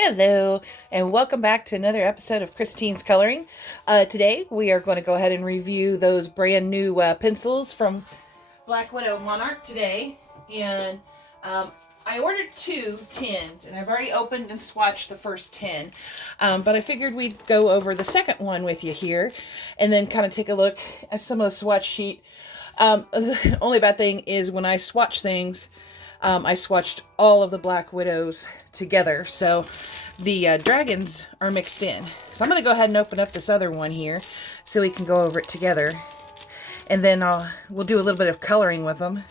Hello, and welcome back to another episode of Christine's Coloring. Today, we are going to go ahead and review those brand new pencils from Black Widow Monarch today. And I ordered 2 tins, and I've already opened and swatched the first 10. But I figured we'd go over the second one with you here, and then kind of take a look at some of the swatch sheet. The only bad thing is when I swatch things, I swatched all of the Black Widows together, so the dragons are mixed in. So I'm going to go ahead and open up this other one here so we can go over it together. And then we'll do a little bit of coloring with them.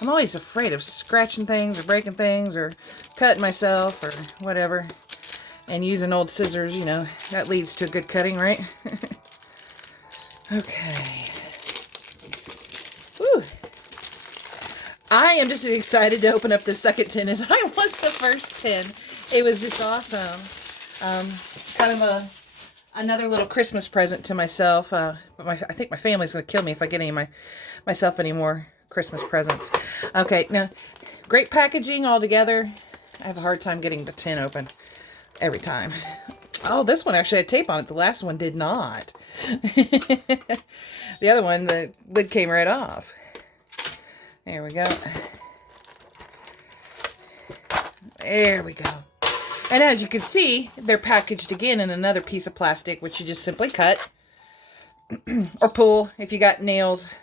I'm always afraid of scratching things or breaking things or cutting myself or whatever. And using old scissors, you know, that leads to a good cutting, right? Okay. Whew. I am just as excited to open up the second tin as I was the first tin. It was just awesome. Kind of another little Christmas present to myself. But I think my family's going to kill me if I get myself any more Christmas presents. Okay, now, great packaging all together. I have a hard time getting the tin open every time. Oh, this one actually had tape on it. The last one did not. The other one, the lid came right off. There we go. There we go. And as you can see, they're packaged again in another piece of plastic, which you just simply cut or pull if you got nails,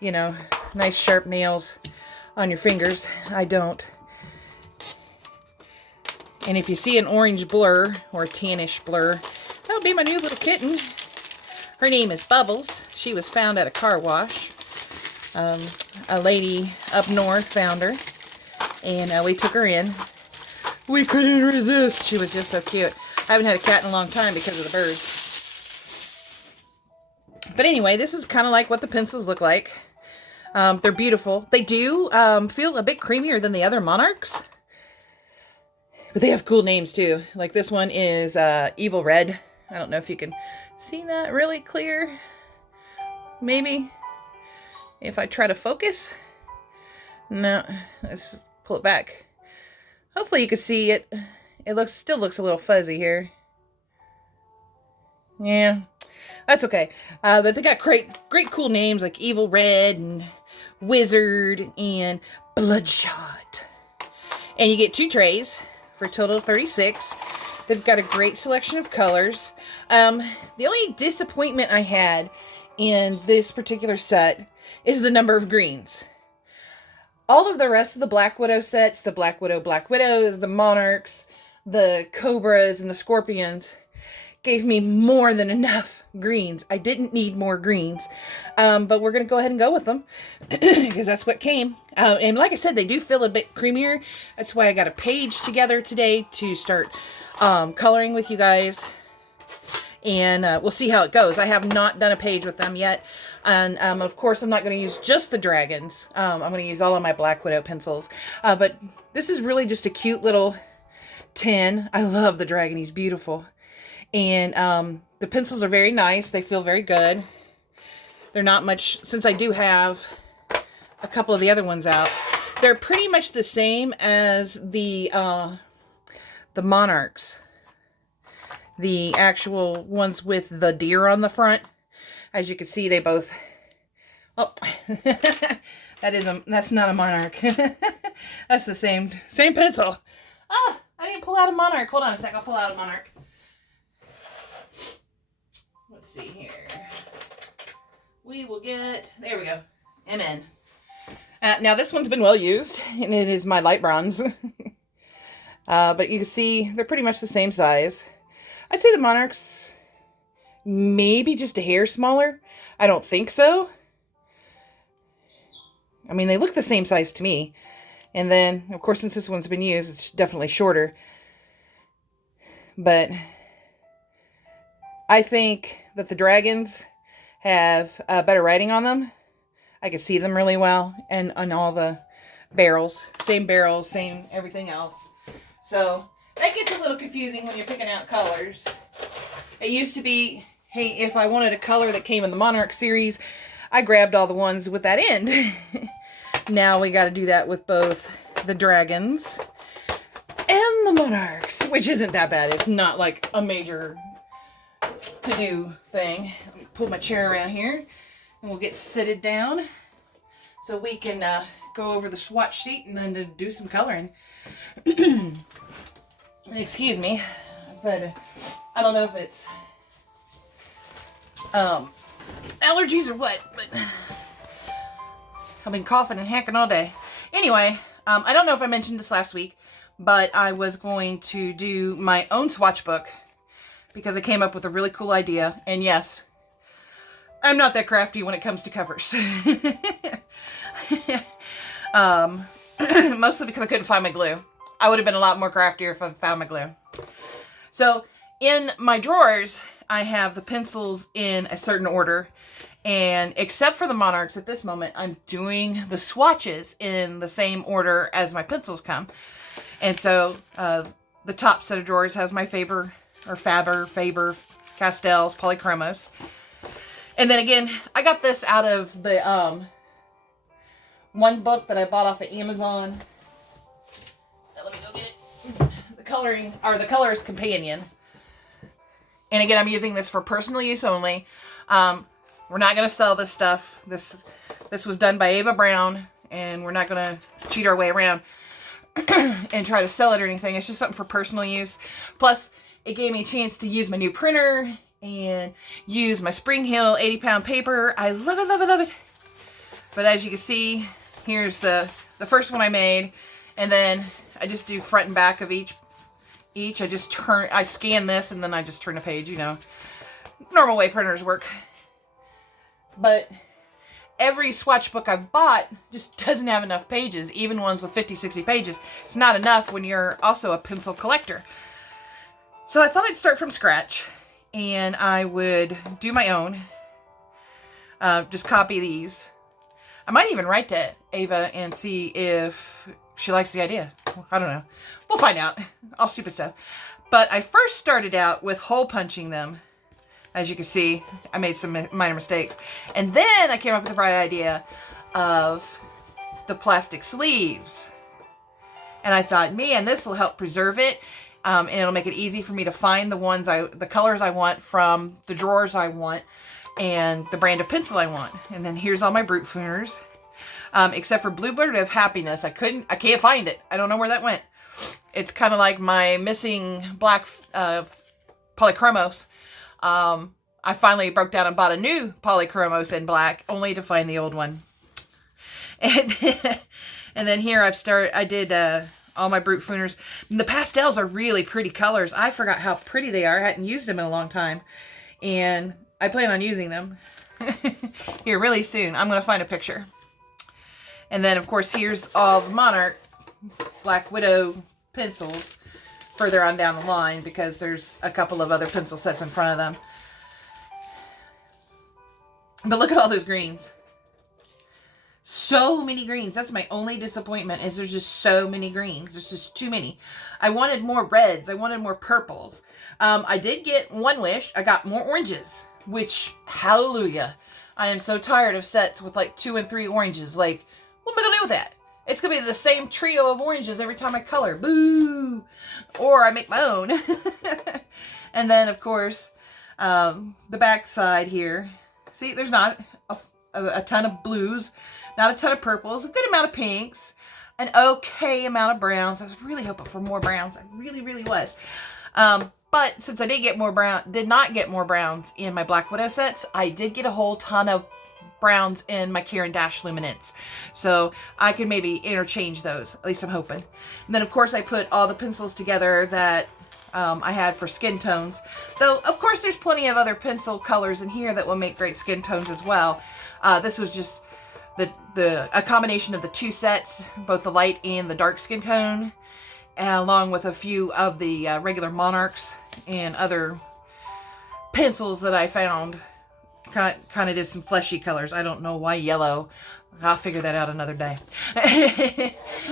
you know, nice sharp nails on your fingers. I don't. And if you see an orange blur or a tannish blur, that'll be my new little kitten. Her name is Bubbles. She was found at a car wash. A lady up north found her, and we took her in. We couldn't resist. She was just so cute. I haven't had a cat in a long time because of the birds. But anyway, this is kind of like what the pencils look like. They're beautiful. They do feel a bit creamier than the other Monarchs. But they have cool names too. Like this one is Evil Red. I don't know if you can see that really clear. Maybe. If I try to focus. No, let's pull it back. Hopefully you can see it. It still looks a little fuzzy here. Yeah, that's okay. But they got great cool names like Evil Red and Wizard and Bloodshot. And you get 2 trays for a total of 36. They've got a great selection of colors. The only disappointment I had in this particular set is the number of greens. All of the rest of the Black Widow sets, the Black Widows, the Monarchs, the Cobras, and the Scorpions, gave me more than enough greens. I didn't need more greens. But we're going to go ahead and go with them because that's what came. And like I said, they do feel a bit creamier. That's why I got a page together today to start coloring with you guys. And we'll see how it goes. I have not done a page with them yet. And, of course, I'm not going to use just the dragons. I'm going to use all of my Black Widow pencils. But this is really just a cute little tin. I love the dragon. He's beautiful. And the pencils are very nice. They feel very good. They're not much, since I do have a couple of the other ones out. They're pretty much the same as the Monarchs. The actual ones with the deer on the front. As you can see, they both... Oh, that's not a Monarch. That's the same pencil. Ah, I didn't pull out a Monarch. Hold on a sec, I'll pull out a Monarch. Let's see here. We will get... There we go. MN. Now, this one's been well used, and it is my light bronze. But you can see they're pretty much the same size. I'd say the Monarchs maybe just a hair smaller. I don't think so. I mean, they look the same size to me. And then, of course, since this one's been used, it's definitely shorter. But I think that the dragons have better writing on them. I can see them really well. And on all the barrels. Same everything else. So that gets a little confusing when you're picking out colors. It used to be, hey, if I wanted a color that came in the Monarch series, I grabbed all the ones with that end. Now we got to do that with both the dragons the Monarchs, which isn't that bad. It's not like a major to-do thing. Let me pull my chair around here and we'll get seated down so we can go over the swatch sheet and then to do some coloring. Excuse me, but I don't know if it's allergies or what, but I've been coughing and hacking all day. Anyway, I don't know if I mentioned this last week, but I was going to do my own swatch book because I came up with a really cool idea. And yes, I'm not that crafty when it comes to covers. Mostly because I couldn't find my glue. I would have been a lot more craftier if I found my glue. So in my drawers, I have the pencils in a certain order. And except for the Monarchs at this moment, I'm doing the swatches in the same order as my pencils come. And so the top set of drawers has my Faber Castells, Polychromos. And then again, I got this out of the one book that I bought off of Amazon. Now, let me go get it. The Colorist Companion. And again, I'm using this for personal use only. We're not going to sell this stuff. This was done by Ava Brown, and we're not going to cheat our way around and try to sell it or anything. It's just something for personal use. Plus, it gave me a chance to use my new printer and use my Spring Hill 80-pound paper. I love it, love it, love it. But as you can see, here's the first one I made, and then I just do front and back of each. I scan this, and then I just turn a page, you know, normal way printers work. But every swatch book I've bought just doesn't have enough pages, even ones with 50, 60 pages. It's not enough when you're also a pencil collector. So I thought I'd start from scratch, and I would do my own. Just copy these. I might even write to Ava and see if she likes the idea. I don't know. We'll find out. All stupid stuff. But I first started out with hole punching them. As you can see, I made some minor mistakes. And then I came up with the bright idea of the plastic sleeves. And I thought, man, this will help preserve it. And it'll make it easy for me to find the colors I want from the drawers I want and the brand of pencil I want. And then here's all my Brute Fooners. Except for Bluebird of Happiness. I can't find it. I don't know where that went. It's kind of like my missing black Polychromos. I finally broke down and bought a new Polychromos in black, only to find the old one. And then here I did all my Brute Fooners. And the pastels are really pretty colors. I forgot how pretty they are. I hadn't used them in a long time. And I plan on using them here really soon. I'm going to find a picture. And then, of course, here's all the Monarch Black Widow pencils further on down the line because there's a couple of other pencil sets in front of them. But look at all those greens. So many greens. That's my only disappointment is there's just so many greens. There's just too many. I wanted more reds. I wanted more purples. I did get one wish. I got more oranges, which, hallelujah. I am so tired of sets with like 2 and 3 oranges. Like, what am I going to do with that? It's going to be the same trio of oranges every time I color. Boo! Or I make my own. And then, of course, the back side here. See, there's not a ton of blues, not a ton of purples, a good amount of pinks, an okay amount of browns. I was really hoping for more browns. I really, really was. But since I did not get more browns in my Black Widow sets, I did get a whole ton of browns in my Caran d'Ache Luminance. So I can maybe interchange those. At least I'm hoping. And then, of course, I put all the pencils together that I had for skin tones. Though, of course, there's plenty of other pencil colors in here that will make great skin tones as well. This was just a combination of the 2 sets, both the light and the dark skin tone, along with a few of the regular Monarchs and other pencils that I found. Kind of did some fleshy colors. I don't know why yellow. I'll figure that out another day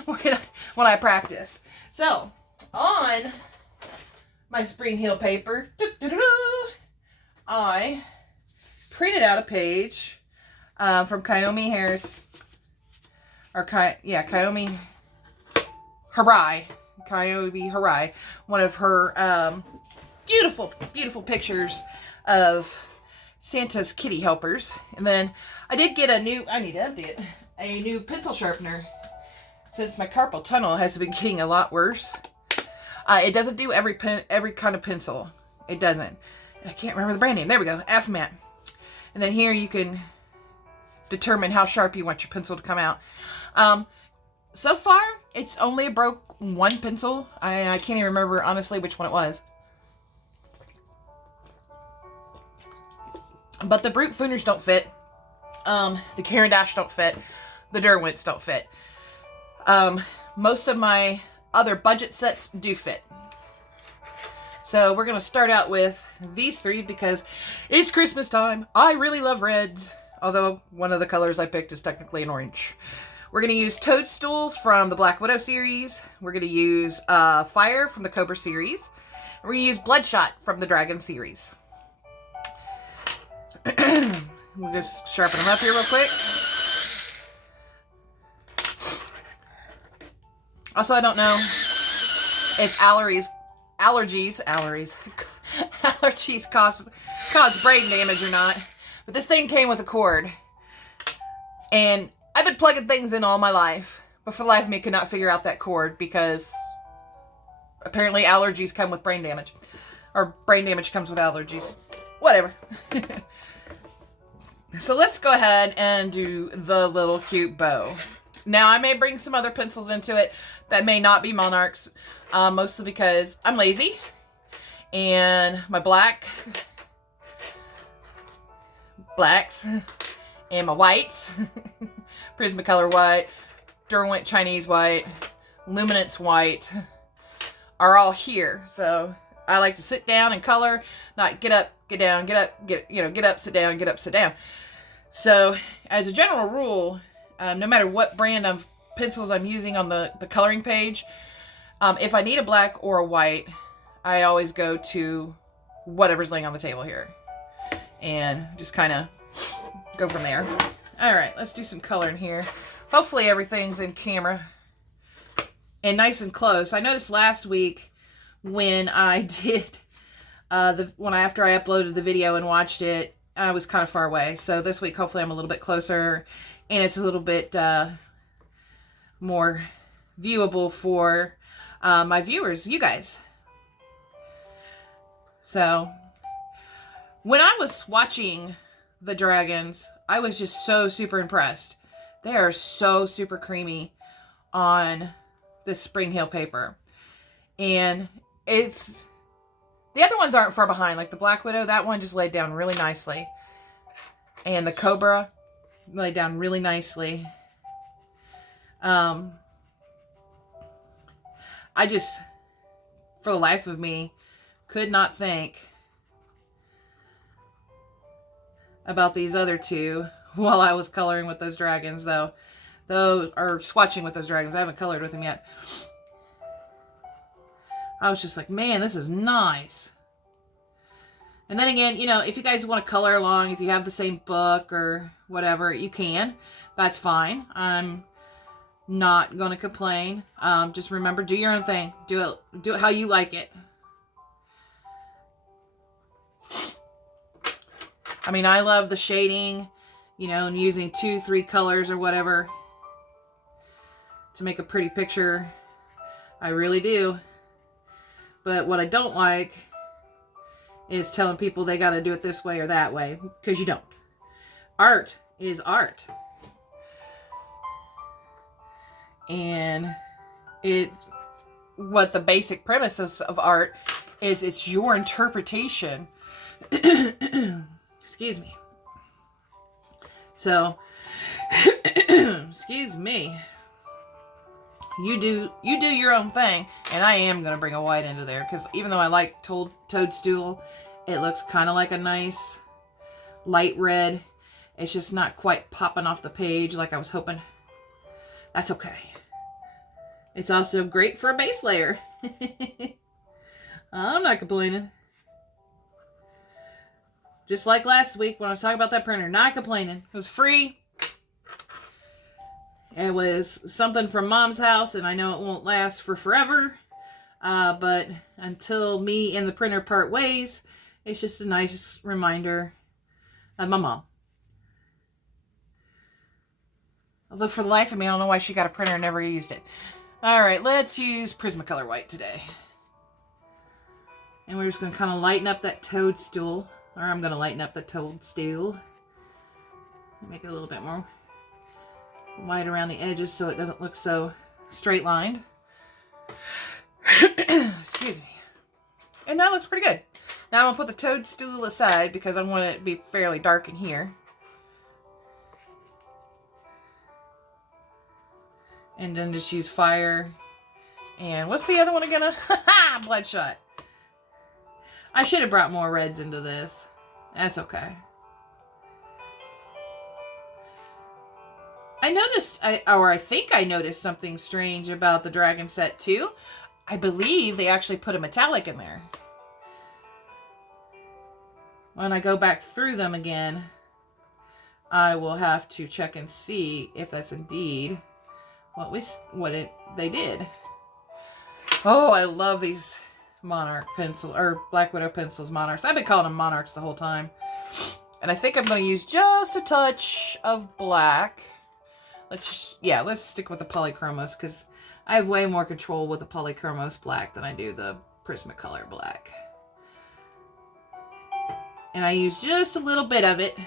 when I practice. So, on my Spring Hill paper, I printed out a page from Kiyomi Harris, or Kiyomi Harai. Coyote Harai, one of her beautiful, beautiful pictures of Santa's kitty helpers. And then I did get I need to update, a new pencil sharpener since my carpal tunnel has been getting a lot worse. It doesn't do every kind of pencil. It doesn't. I can't remember the brand name. There we go. Afmat. And then here you can determine how sharp you want your pencil to come out. So far, it's only broke one pencil. I can't even remember, honestly, which one it was. But the Brute Fooners don't fit. The Caran d'Ache don't fit. The Derwents don't fit. Most of my other budget sets do fit. So we're going to start out with these three because it's Christmas time. I really love reds, although one of the colors I picked is technically an orange. We're going to use Toadstool from the Black Widow series. We're going to use Fire from the Cobra series. We're going to use Bloodshot from the Dragon series. We'll just sharpen them up here real quick. Also, I don't know if allergies cause brain damage or not, but this thing came with a cord, and I've been plugging things in all my life, but for the life of me, could not figure out that cord because apparently allergies come with brain damage, or brain damage comes with allergies. Whatever. So let's go ahead and do the little cute bow. Now, I may bring some other pencils into it that may not be Monarchs, mostly because I'm lazy, and my blacks, and my whites, Prismacolor white, Derwent Chinese white, Luminance white, are all here. So I like to sit down and color, not get up, get down, get up, get up, sit down, get up, sit down. So as a general rule, no matter what brand of pencils I'm using on the coloring page, if I need a black or a white, I always go to whatever's laying on the table here and just kind of go from there. All right, let's do some coloring here. Hopefully everything's in camera and nice and close. I noticed last week when I did after I uploaded the video and watched it, I was kind of far away. So this week, hopefully I'm a little bit closer and it's a little bit more viewable for my viewers, you guys. So when I was swatching the dragons, I was just so super impressed. They are so super creamy on this Spring Hill paper. And the other ones aren't far behind. Like the Black Widow, that one just laid down really nicely. And the Cobra laid down really nicely. I just, for the life of me, could not think about these other two while I was coloring with those dragons, or swatching with those dragons. I haven't colored with them yet. I was just like, man, this is nice. And then again, if you guys want to color along, if you have the same book or whatever, you can. That's fine. I'm not going to complain. Just remember, do your own thing. Do it how you like it. I mean, I love the shading, and using 2-3 colors or whatever to make a pretty picture. I really do. But what I don't like is telling people they got to do it this way or that way, because you don't. Art is art. And what the basic premise of art is, it's your interpretation. Excuse me. So, excuse me. You do your own thing, and I am going to bring a white into there, because even though I like Toadstool, it looks kind of like a nice light red. It's just not quite popping off the page like I was hoping. That's okay. It's also great for a base layer. I'm not complaining. Just like last week when I was talking about that printer. Not complaining. It was free. It was something from Mom's house, and I know it won't last for forever. But until me and the printer part ways, it's just a nice reminder of my mom. Although for the life of me, I don't know why she got a printer and never used it. All right, let's use Prismacolor white today. And we're just going to kind of lighten up that toadstool. Or I'm going to lighten up the toadstool. Make it a little bit more white around the edges so it doesn't look so straight lined. Excuse me. And that looks pretty good. Now I'm going to put the toadstool aside because I want it to be fairly dark in here. And then just use fire. And what's the other one again? Bloodshot. I should have brought more reds into this. That's okay. I noticed, I think I noticed something strange about the Dragon set too. I believe they actually put a metallic in there. When I go back through them again, I will have to check and see if that's indeed they did. Oh, I love these Monarch pencil or Black Widow pencils, Monarchs. I've been calling them Monarchs the whole time. And I think I'm going to use just a touch of black. Let's stick with the Polychromos because I have way more control with the Polychromos black than I do the Prismacolor black. And I use just a little bit of it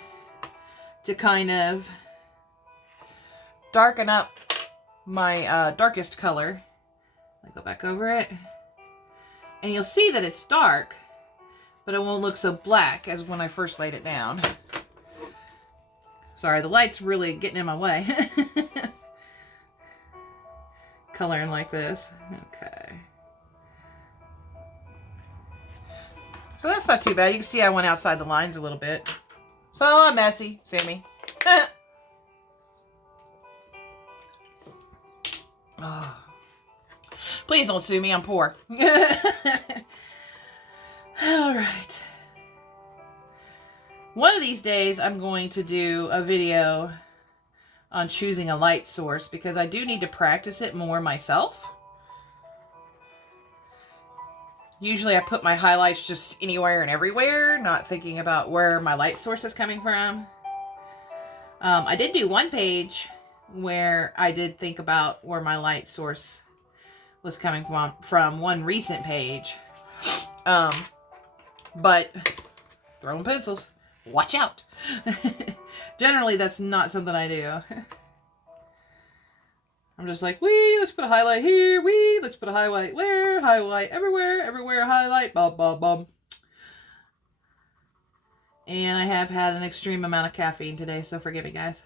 to kind of darken up my darkest color. I go back over it. And you'll see that it's dark, but it won't look so black as when I first laid it down. Sorry, the light's really getting in my way. Coloring like this. Okay. So that's not too bad. You can see I went outside the lines a little bit. So I'm messy. Sue me. Oh. Please don't sue me. I'm poor. All right. One of these days, I'm going to do a video on choosing a light source because I do need to practice it more myself. Usually I put my highlights just anywhere and everywhere, not thinking about where my light source is coming from. I did do one page where I did think about where my light source was coming from one recent page. But throwing pencils, watch out. Generally, that's not something I do. I'm just like, let's put a highlight here. Let's put a highlight where? Highlight everywhere, highlight, bum, bum, bum. And I have had an extreme amount of caffeine today, so forgive me, guys.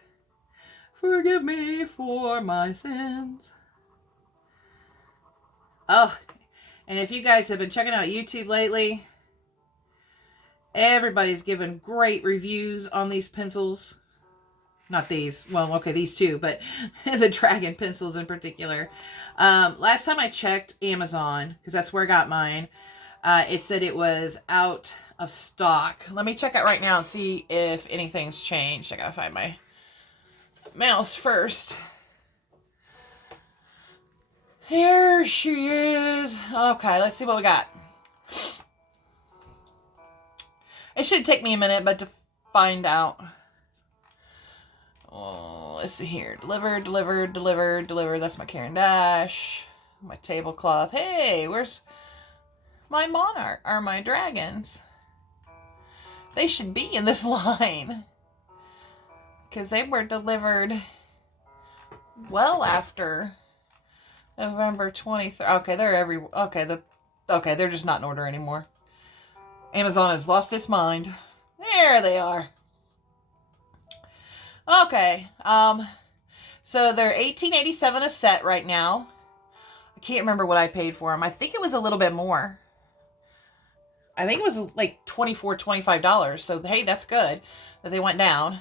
Forgive me for my sins. Oh, and if you guys have been checking out YouTube lately, everybody's given great reviews on these pencils. Not these. Well, okay, these two, but the Dragon pencils in particular. Last time I checked Amazon, because that's where I got mine, it said it was out of stock. Let me check it right now and see if anything's changed. I gotta find my mouse first. Here she is. Okay, let's see what we got. It should take me a minute, but to find out. Oh, let's see here. Delivered. That's my Caran d'Ache. My tablecloth. Hey, where's my Monarch? Or my Dragons? They should be in this line. Because they were delivered well after November 23rd. Okay, they're okay, they're just not in order anymore. Amazon has lost its mind. There they are. Okay, so they're $18.87 a set right now. I can't remember what I paid for them. I think it was a little bit more. I think it was like $24, $25. So, hey, that's good that they went down.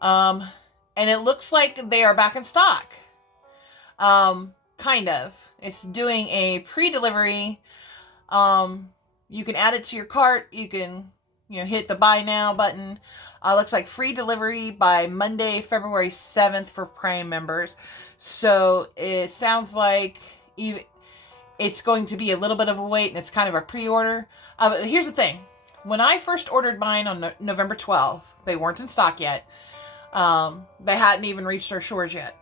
And it looks like they are back in stock. Kind of. It's doing a pre-delivery. You can add it to your cart. You can, hit the buy now button. Looks like free delivery by Monday, February 7th for Prime members. So it sounds like it's going to be a little bit of a wait, and it's kind of a pre-order. But here's the thing. When I first ordered mine on November 12th, they weren't in stock yet. They hadn't even reached our shores yet.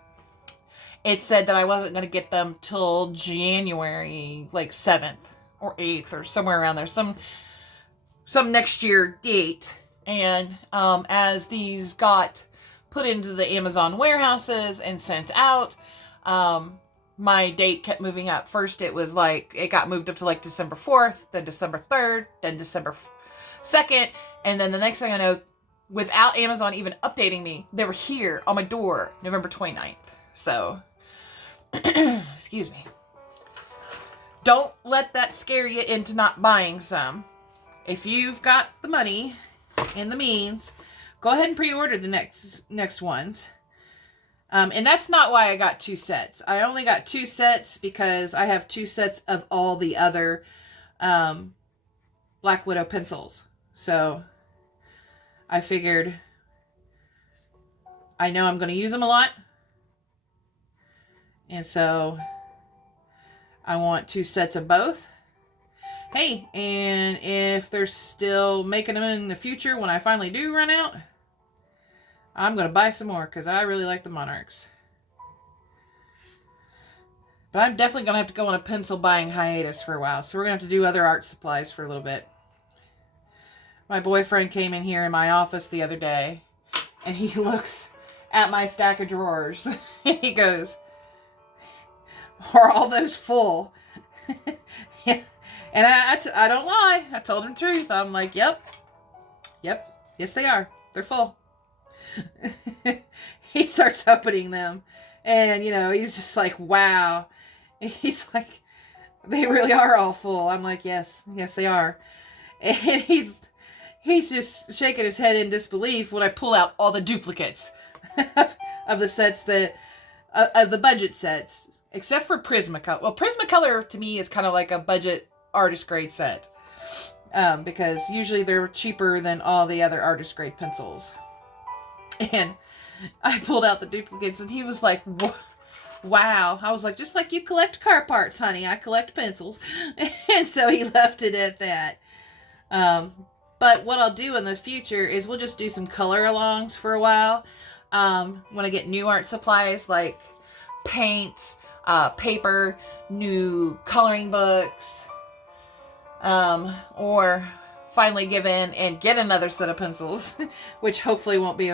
It said that I wasn't going to get them till January, like 7th or 8th or somewhere around there. Some next year date. And as these got put into the Amazon warehouses and sent out, my date kept moving up. First, it was like, it got moved up to like December 4th, then December 3rd, then December 2nd. And then the next thing I know, without Amazon even updating me, they were here on my door November 29th. So, excuse me. Don't let that scare you into not buying some. If you've got the money and the means, go ahead and pre-order the next ones. And that's not why I got 2 sets. I only got 2 sets because I have 2 sets of all the other Black Widow pencils. So I figured, I know I'm going to use them a lot. And so I want 2 sets of both. Hey, and if they're still making them in the future when I finally do run out, I'm going to buy some more because I really like the Monarchs. But I'm definitely going to have to go on a pencil buying hiatus for a while. So we're going to have to do other art supplies for a little bit. My boyfriend came in here in my office the other day, and he looks at my stack of drawers, and he goes, "Are all those full?" Yeah. And I don't lie. I told him the truth. I'm like, yep, yes they are. They're full. He starts opening them, and he's just like, wow. He's like, they really are all full. I'm like, yes they are. And he's just shaking his head in disbelief when I pull out all the duplicates of the sets of the budget sets, except for Prismacolor. Well, Prismacolor to me is kind of like a budget artist grade set, because usually they're cheaper than all the other artist grade pencils. And I pulled out the duplicates, and he was like, wow. I was like, just like you collect car parts, honey, I collect pencils. And so he left it at that. But what I'll do in the future is we'll just do some color alongs for a while. When I get new art supplies like paints, paper, new coloring books, or finally give in and get another set of pencils, which hopefully won't be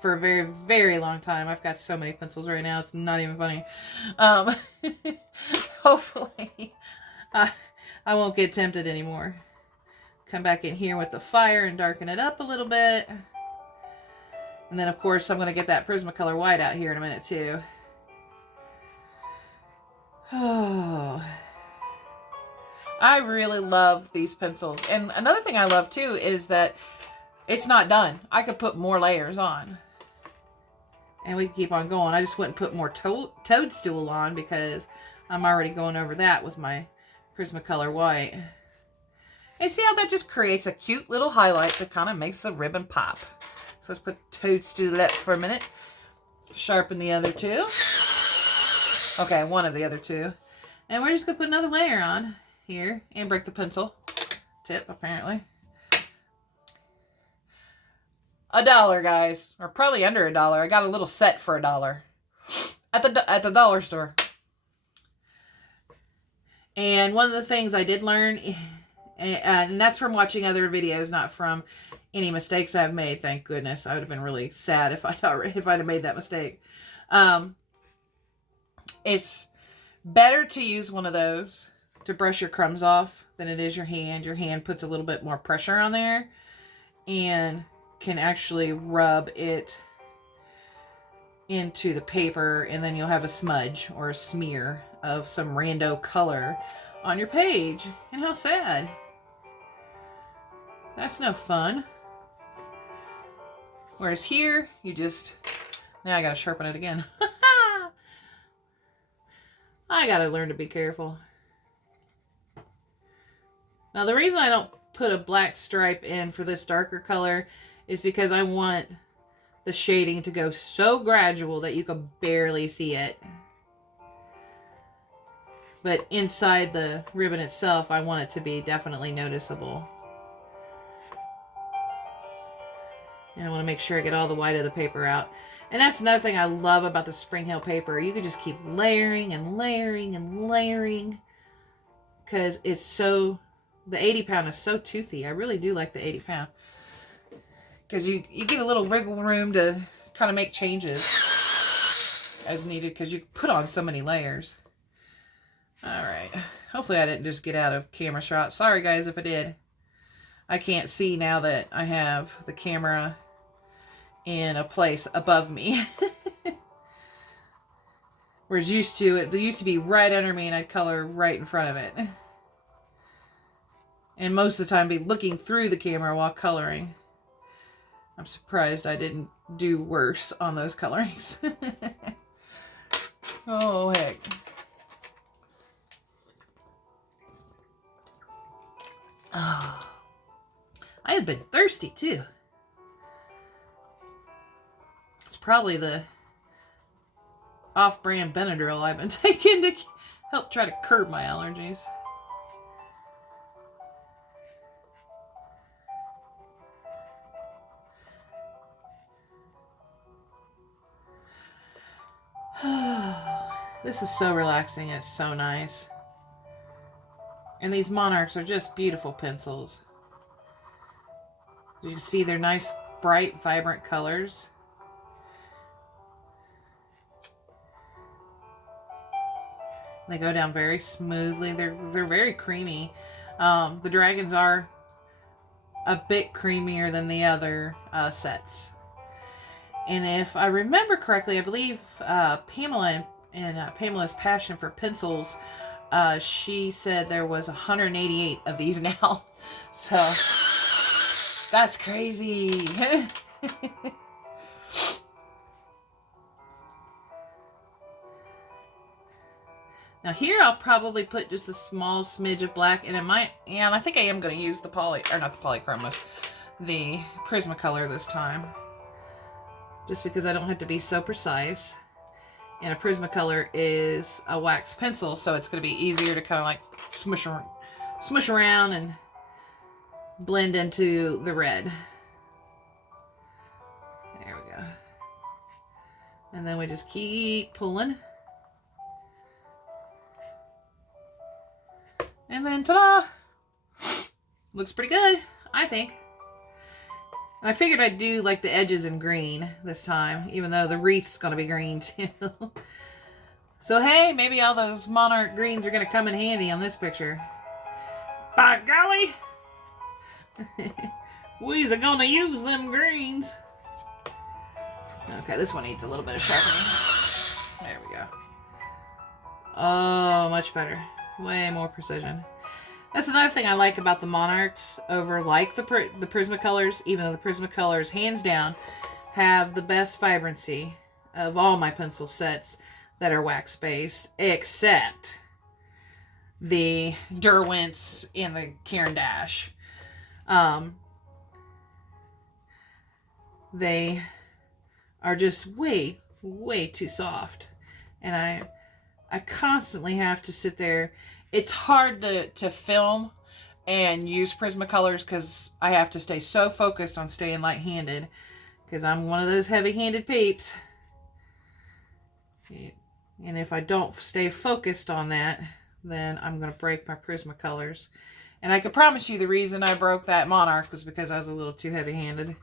for a very, very long time. I've got so many pencils right now, it's not even funny. Hopefully I won't get tempted anymore. Come back in here with the fire and darken it up a little bit. And then of course I'm going to get that Prismacolor white out here in a minute too. Oh, I really love these pencils. And another thing I love too is that it's not done. I could put more layers on. And we can keep on going. I just wouldn't put more Toadstool on because I'm already going over that with my Prismacolor white. And see how that just creates a cute little highlight that kind of makes the ribbon pop. So let's put Toadstool up for a minute. Sharpen the other 2. Okay, one of the other 2. And we're just going to put another layer on here and break the pencil tip, apparently. $1, guys. Or probably under $1. I got a little set for $1 at the dollar store. And one of the things I did learn, and that's from watching other videos, not from any mistakes I've made, thank goodness. I would have been really sad if I'd have made that mistake. It's better to use one of those to brush your crumbs off than it is your hand. Your hand puts a little bit more pressure on there and can actually rub it into the paper, and then you'll have a smudge or a smear of some rando color on your page. And how sad. That's no fun. Whereas here, you just... Now I gotta sharpen it again. I gotta learn to be careful. Now the reason I don't put a black stripe in for this darker color is because I want the shading to go so gradual that you can barely see it. But inside the ribbon itself, I want it to be definitely noticeable. And I want to make sure I get all the white of the paper out. And that's another thing I love about the Spring Hill paper. You can just keep layering and layering and layering. Because it's so... The 80 pound is so toothy. I really do like the 80 pound. Because you get a little wiggle room to kind of make changes as needed. Because you put on so many layers. Alright. Hopefully I didn't just get out of camera shot. Sorry guys if I did. I can't see now that I have the camera in a place above me. Whereas it used to be right under me and I'd color right in front of it. And most of the time be looking through the camera while coloring. I'm surprised I didn't do worse on those colorings. Oh, heck. Oh, I have been thirsty too. It's probably the off-brand Benadryl I've been taking to help try to curb my allergies. This is so relaxing. It's so nice. And these Monarchs are just beautiful pencils. You can see they're nice, bright, vibrant colors. They go down very smoothly. They're very creamy. The dragons are a bit creamier than the other sets. And if I remember correctly, I believe Pamela and Pamela's Passion for Pencils, she said there was 188 of these now. So that's crazy. Now here I'll probably put just a small smidge of black, and it might, and I think I am going to use the not the Polychromos, the Prismacolor this time. Just because I don't have to be so precise. And a Prismacolor is a wax pencil, so it's going to be easier to kind of like smush around and blend into the red. There we go. And then we just keep pulling. And then, ta-da! Looks pretty good, I think. I figured I'd do like the edges in green this time, even though the wreath's going to be green too. So hey, maybe all those Monarch greens are going to come in handy on this picture. By golly! We's going to use them greens. Okay, this one needs a little bit of sharpening. There we go. Oh, much better. Way more precision. That's another thing I like about the Monarchs over like the Prismacolors, even though the Prismacolors, hands down, have the best vibrancy of all my pencil sets that are wax-based, except the Derwents and the Caran d'Ache. They are just way, way too soft. And I constantly have to sit there. It's hard to film and use Prismacolors because I have to stay so focused on staying light-handed because I'm one of those heavy-handed peeps. And if I don't stay focused on that, then I'm going to break my Prismacolors. And I can promise you the reason I broke that Monarch was because I was a little too heavy-handed.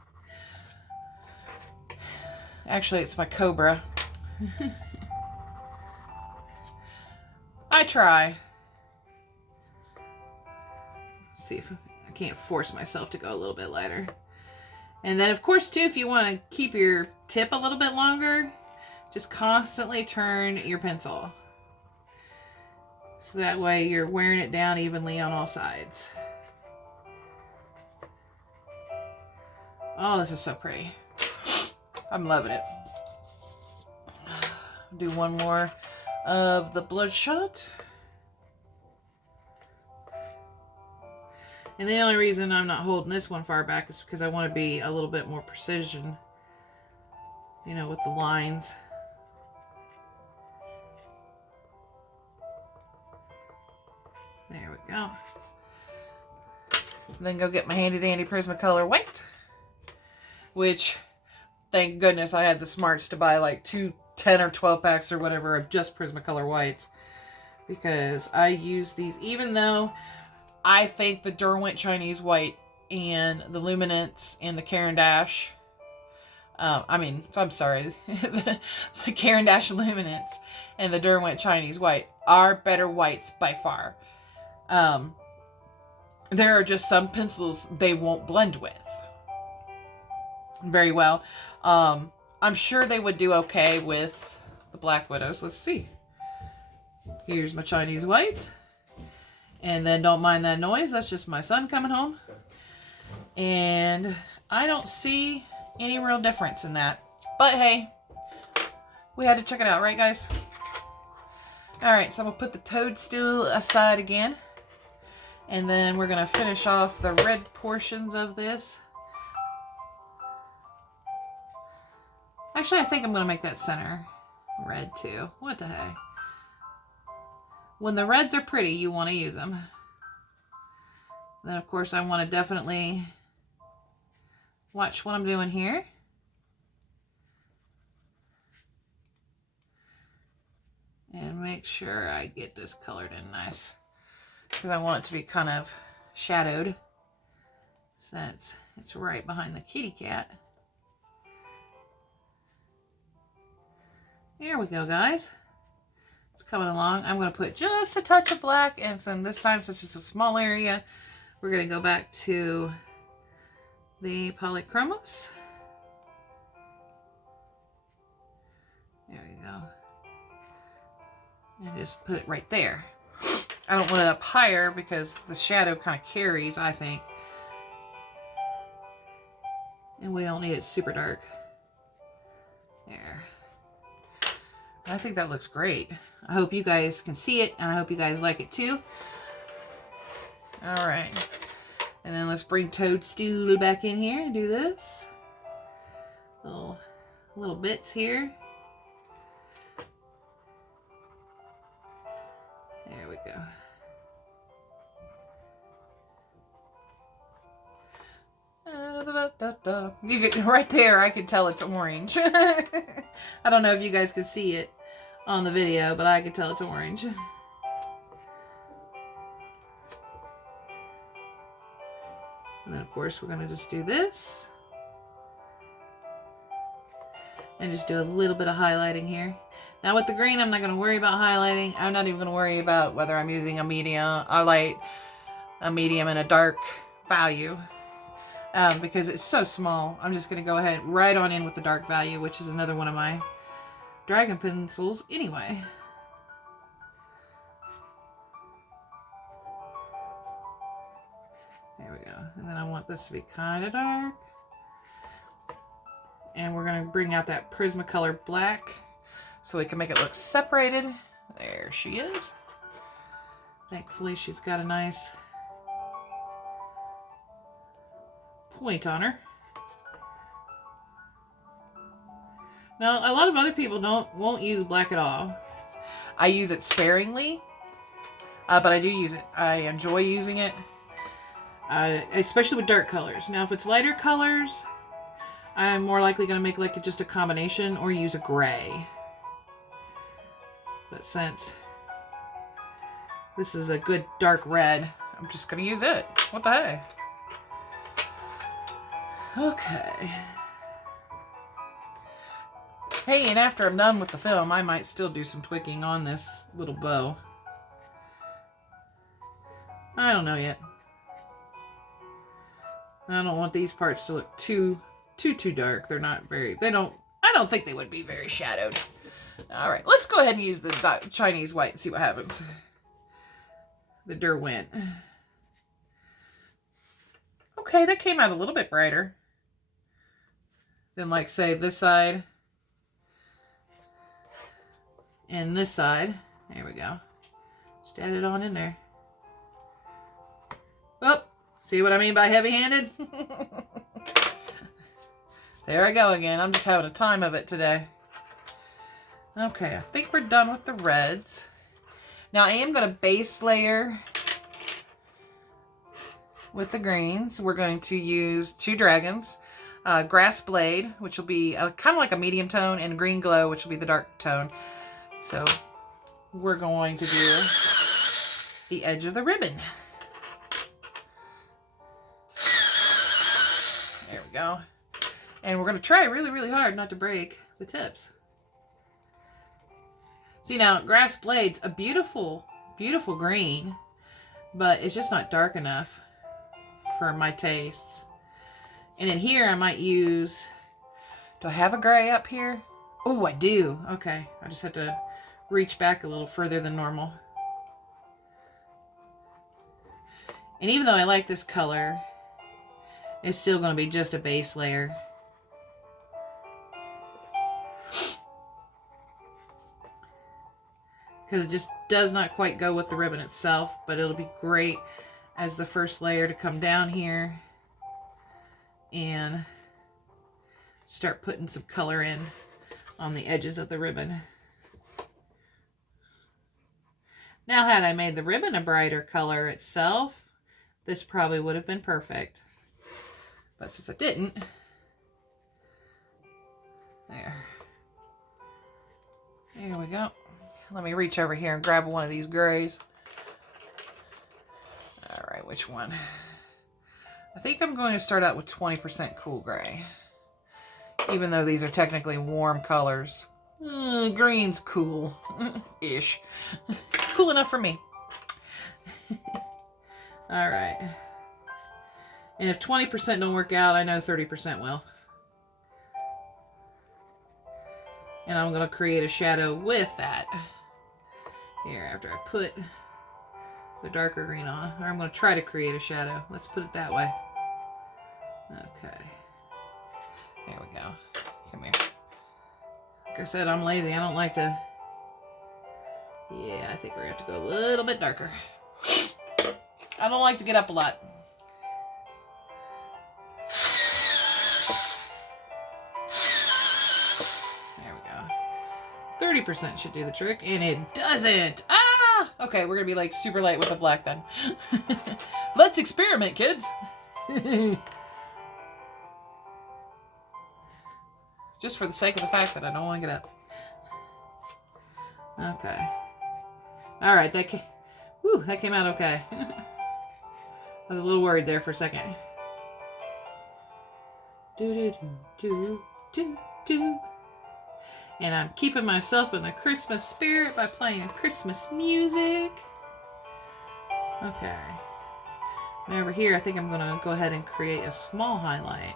Actually, it's my Cobra. I try. See if I can't force myself to go a little bit lighter. And then, of course, too, if you want to keep your tip a little bit longer, just constantly turn your pencil. So that way you're wearing it down evenly on all sides. Oh, this is so pretty. I'm loving it. Do one more of the Bloodshot. And the only reason I'm not holding this one far back is because I want to be a little bit more precision, you know, with the lines. we go. Then go get my handy dandy Prismacolor white, which, thank goodness I had the smarts to buy like 2 10 or 12 packs or whatever of just Prismacolor whites, because I use these, even though I think the Derwent Chinese white and the Luminance and the Caran d'Ache, I'm sorry, the Caran d'Ache Luminance and the Derwent Chinese white are better whites by far. There are just some pencils they won't blend with very well. I'm sure they would do okay with the Black Widows. Let's see. Here's my Chinese white. And then don't mind that noise. That's just my son coming home. And I don't see any real difference in that. But hey, we had to check it out, right guys? Alright, so I'm going to put the toadstool aside again. And then we're going to finish off the red portions of this. Actually, I think I'm going to make that center red too. What the heck? When the reds are pretty, you want to use them. Then, of course, I want to definitely watch what I'm doing here. And make sure I get this colored in nice, because I want it to be kind of shadowed since it's right behind the kitty cat. Here we go, guys. It's coming along. I'm going to put just a touch of black, and so this time, since it's a small area, we're going to go back to the Polychromos. There we go. And just put it right there. I don't want it up higher because the shadow kind of carries, I think. And we don't need it super dark. There. I think that looks great. I hope you guys can see it, and I hope you guys like it too. Alright. And then let's bring Toadstool back in here and do this. Little bits here. There we go. You get right there, I can tell it's orange. I don't know if you guys can see it on the video, but I can tell it's orange. And then of course we're going to just do this. And just do a little bit of highlighting here. Now with the green, I'm not going to worry about highlighting. I'm not even going to worry about whether I'm using a medium, a light, a medium, and a dark value. Because it's so small. I'm just going to go ahead right on in with the dark value, which is another one of my dragon pencils anyway. There we go. And then I want this to be kind of dark. And we're going to bring out that Prismacolor black so we can make it look separated. There she is. Thankfully, she's got a nice point on her. Now, a lot of other people won't use black at all. I use it sparingly, but I do use it. I enjoy using it, especially with dark colors. Now, if it's lighter colors, I'm more likely going to make like just a combination or use a gray. But since this is a good dark red, I'm just going to use it. What the heck? Okay. Hey, and after I'm done with the film, I might still do some tweaking on this little bow. I don't know yet. I don't want these parts to look too dark. They're not very, I don't think they would be very shadowed. All right, let's go ahead and use the Chinese white and see what happens. The Derwent. Okay, that came out a little bit brighter than, like, say, this side and this side. There we go. Just add it on in there. Oh, see what I mean by heavy-handed? There I go again. I'm just having a time of it today. Okay, I think we're done with the reds. Now I am going to base layer with the greens, we're going to use Two Dragons, Grass Blade, which will be kind of like a medium tone, and Green Glow, which will be the dark tone. So we're going to do the edge of the ribbon. There we go. And we're going to try really, really hard not to break the tips. See, now, Grass Blade's a beautiful, beautiful green, but it's just not dark enough for my tastes. And in here, I might use... Do I have a gray up here? Oh, I do. Okay. I just have to reach back a little further than normal. And even though I like this color, it's still going to be just a base layer. Because it just does not quite go with the ribbon itself, but it'll be great as the first layer to come down here and start putting some color in on the edges of the ribbon. Now, had I made the ribbon a brighter color itself, this probably would have been perfect. But since I didn't, there we go. Let me reach over here and grab one of these grays. All right, which one? I think I'm going to start out with 20% cool gray. Even though these are technically warm colors. Green's cool. Ish. Cool enough for me. All right. And if 20% don't work out, I know 30% will. And I'm going to create a shadow with that. Here, after I put the darker green on. Or I'm going to try to create a shadow. Let's put it that way. Okay. There we go. Come here. Like I said, I'm lazy. I don't like to... Yeah, I think we're going to have to go a little bit darker. I don't like to get up a lot. There we go. 30% should do the trick, and it doesn't. Ah! Okay, we're going to be like super light with the black then. Let's experiment, kids. Just for the sake of the fact that I don't want to get up. Okay. All right, that came out okay. I was a little worried there for a second. And I'm keeping myself in the Christmas spirit by playing Christmas music. Okay. Now over here, I think I'm going to go ahead and create a small highlight.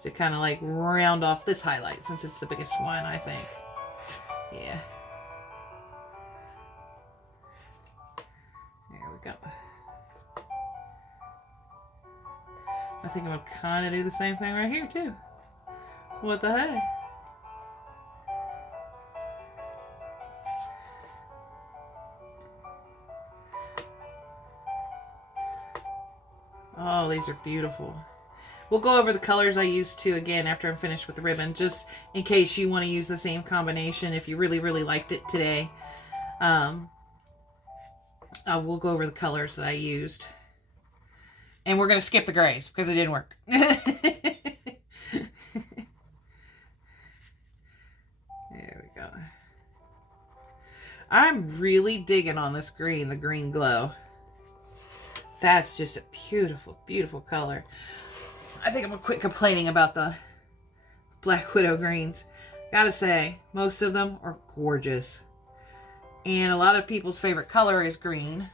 To kind of like round off this highlight since it's the biggest one, I think. Yeah. There we go. I think I'm going to kind of do the same thing right here too. What the heck? Oh, these are beautiful. We'll go over the colors I used too again after I'm finished with the ribbon, just in case you want to use the same combination if you really, really liked it today. We'll go over the colors that I used. And we're going to skip the grays because it didn't work. There we go. I'm really digging on this green, the Green Glow. That's just a beautiful, beautiful color. I think I'm going to quit complaining about the Black Widow greens. Gotta say, most of them are gorgeous. And a lot of people's favorite color is green.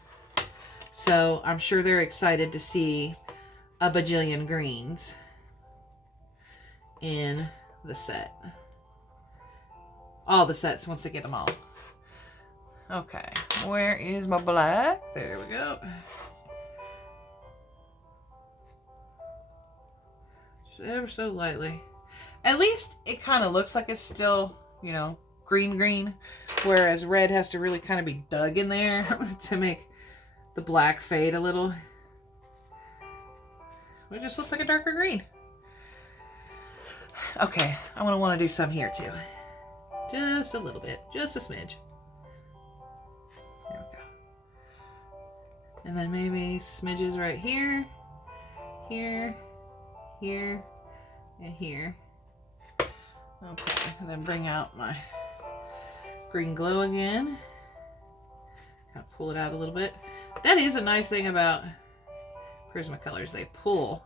So I'm sure they're excited to see a bajillion greens in the set. All the sets once they get them all. Okay, where is my black? There we go. Ever so lightly. At least it kind of looks like it's still, you know, green, whereas red has to really kind of be dug in there to make the black fade a little. It just looks like a darker green. Okay, I'm going to want to do some here too. Just a little bit, just a smidge. There we go. And then maybe smidges right here, here, here, and here. Okay, and then bring out my green glow again. Kind of pull it out a little bit. That is a nice thing about Prismacolors. They pull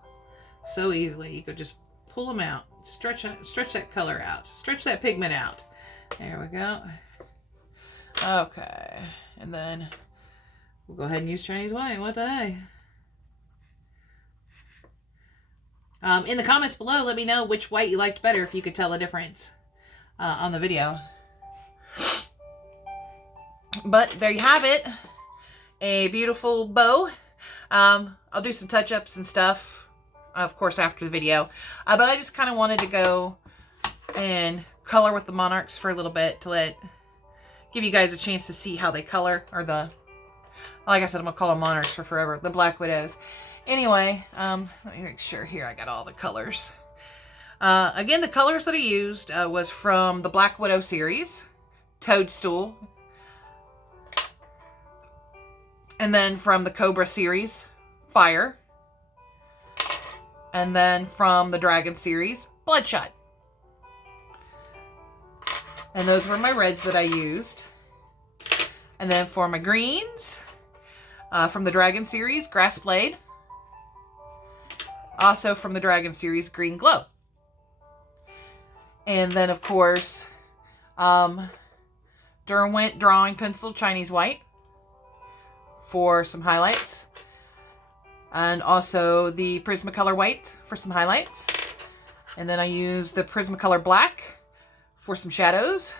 so easily. You could just pull them out, stretch that color out, stretch that pigment out. There we go. Okay, and then we'll go ahead and use Chinese white. What the heck? In the comments below, let me know which white you liked better, if you could tell the difference on the video. But there you have it. A beautiful bow. I'll do some touch-ups and stuff, of course, after the video. But I just kind of wanted to go and color with the Monarchs for a little bit to give you guys a chance to see how they color, or like I said, I'm gonna call them Monarchs for forever, the Black Widows. Anyway, let me make sure here I got all the colors. Again, the colors that I used was from the Black Widow series, Toadstool, and then from the Cobra series, Fire, and then from the Dragon series, Bloodshot. And those were my reds that I used. And then for my greens, from the Dragon series, Grass Blade. Also from the Dragon series, Green Glow. And then, of course, Derwent Drawing Pencil Chinese White for some highlights. And also the Prismacolor White for some highlights. And then I used the Prismacolor Black for some shadows.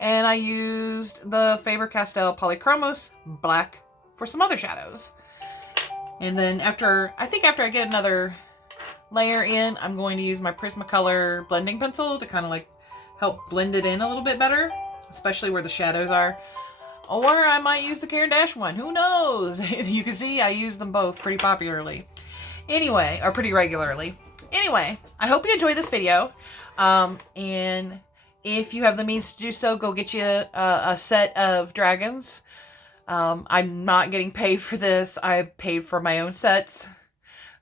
And I used the Faber-Castell Polychromos Black for some other shadows. And then after I get another layer in, I'm going to use my Prismacolor blending pencil to kind of like help blend it in a little bit better, especially where the shadows are. Or I might use the Caran d'Ache one. Who knows? You can see I use them both pretty popularly. Anyway, or pretty regularly. Anyway, I hope you enjoyed this video. And if you have the means to do so, go get you a set of dragons. I'm not getting paid for this. I paid for my own sets.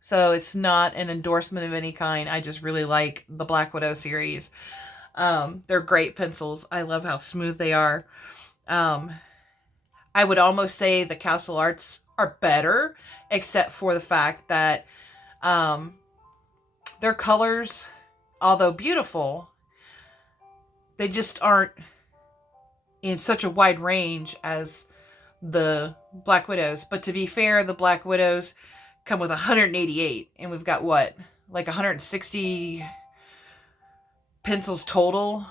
So it's not an endorsement of any kind. I just really like the Black Widow series. They're great pencils. I love how smooth they are. I would almost say the Castle Arts are better, except for the fact that their colors, although beautiful, they just aren't in such a wide range as the Black Widows. But to be fair, the Black Widows come with 188, and we've got what, like 160 pencils total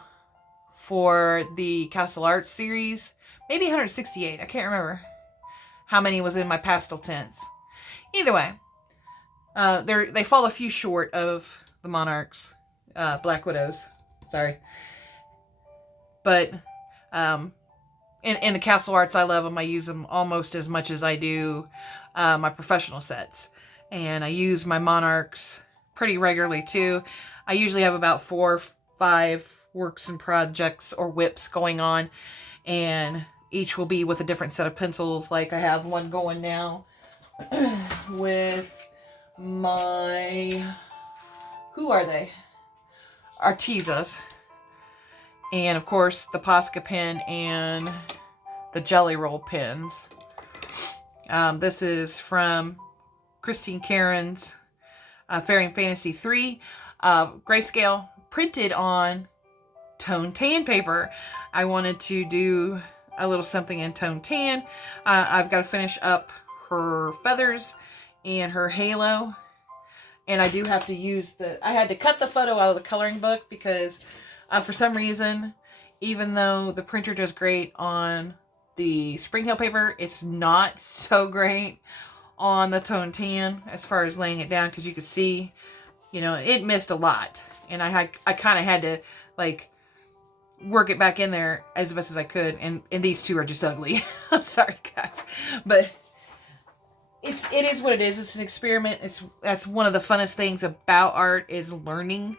for the Castle Arts series. Maybe 168. I can't remember how many was in my pastel tints. Either way, they fall a few short of the Monarchs, Black Widows. Sorry. But in the Castle Arts, I love them. I use them almost as much as I do my professional sets. And I use my Monarchs pretty regularly too. I usually have about 4 or 5 works and projects or whips going on. And each will be with a different set of pencils. Like I have one going now with my, who are they? Artezas. And of course the Posca pen and the Jelly Roll pens. This is from Christine Caron's Fairy and Fantasy 3 grayscale, printed on tone tan paper. I wanted to do a little something in tone tan. I've got to finish up her feathers and her halo. And I do have to use I had to cut the photo out of the coloring book because for some reason, even though the printer does great on the Spring Hill paper, it's not so great on the tone tan as far as laying it down, because you could see, you know, it missed a lot. And I kind of had to like work it back in there as best as I could, and these two are just ugly. I'm sorry, guys, but it is what it is. It's an experiment. That's one of the funnest things about art, is learning.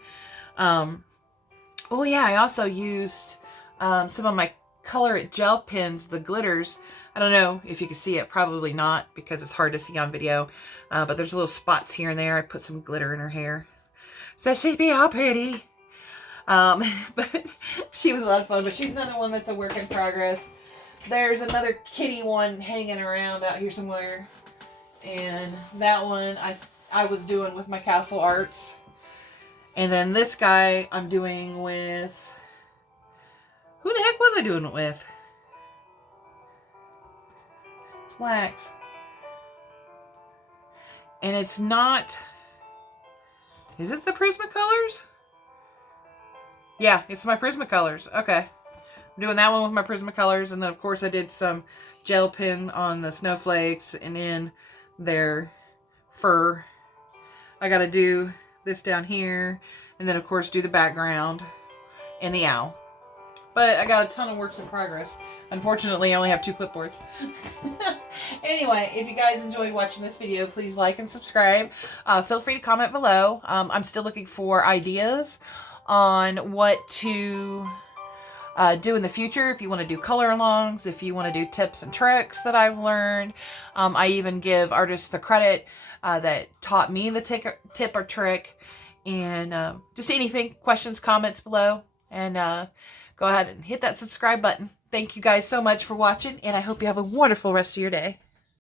Oh yeah, I also used some of my Color It gel pens, the glitters. I don't know if you can see it, probably not because it's hard to see on video, but there's little spots here and there. I put some glitter in her hair so she'd be all pretty. But she was a lot of fun, but she's another one that's a work in progress. There's another kitty one hanging around out here somewhere, and that one I was doing with my Castle Arts. And then this guy I'm doing with, who the heck was I doing it with? It's wax. And it's not, is it the Prismacolors? Yeah, it's my Prismacolors. Okay. I'm doing that one with my Prismacolors. And then, of course, I did some gel pen on the snowflakes and in their fur. I got to do this down here. And then, of course, do the background and the owl. But I got a ton of works in progress. Unfortunately, I only have 2 clipboards. Anyway, if you guys enjoyed watching this video, please like and subscribe. Feel free to comment below. I'm still looking for ideas on what to do in the future. If you want to do color alongs, if you want to do tips and tricks that I've learned. I even give artists the credit that taught me the tip or trick. And just anything, questions, comments below. And go ahead and hit that subscribe button. Thank you guys so much for watching, and I hope you have a wonderful rest of your day.